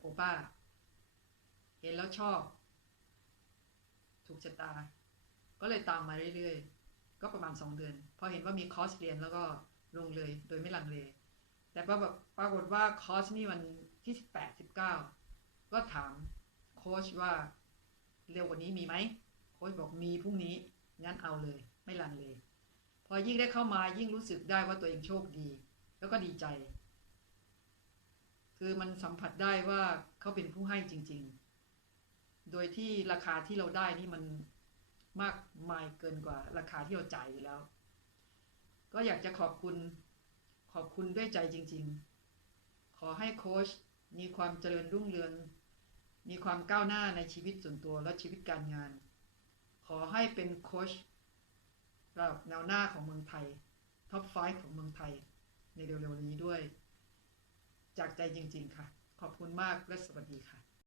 โอป้า เห็นแล้วชอบ ถูกชะตา ก็เลยตามมาเรื่อยๆ ก็ประมาณสองเดือน พอเห็นว่ามีคอร์สเรียนแล้วก็ลงเลยโดยไม่ลังเล แต่ปรากฏปรากฏว่าคอร์สนี่มันที่สิบแปดสิบเก้าก็ถามโค้ชว่าเร็วกว่านี้มีไหมโค้ชบอกมีพรุ่งนี้ งั้นเอาเลย ไม่ลังเล พอยิ่งได้เข้ามายิ่งรู้สึกได้ว่าตัวเองโชคดี แล้วก็ดีใจ คือมันสัมผัสได้ว่าเขาเป็นผู้ให้จริง ๆ โดยที่ราคาที่เราได้นี่มันมากมายเกินกว่าราคาที่เราจ่ายอยู่แล้ว ก็อยากจะขอบคุณขอบคุณด้วยใจจริง ๆ ขอให้โค้ชมีความเจริญรุ่งเรือง มีความก้าวหน้าในชีวิตส่วนตัวและชีวิตการงาน ขอให้เป็นโค้ชระดับแนวหน้าของเมืองไทยท็อป5ของเมืองไทยในเร็วๆนี้ด้วย จากใจจริง ๆ ค่ะ ขอบคุณมากและสวัสดีค่ะ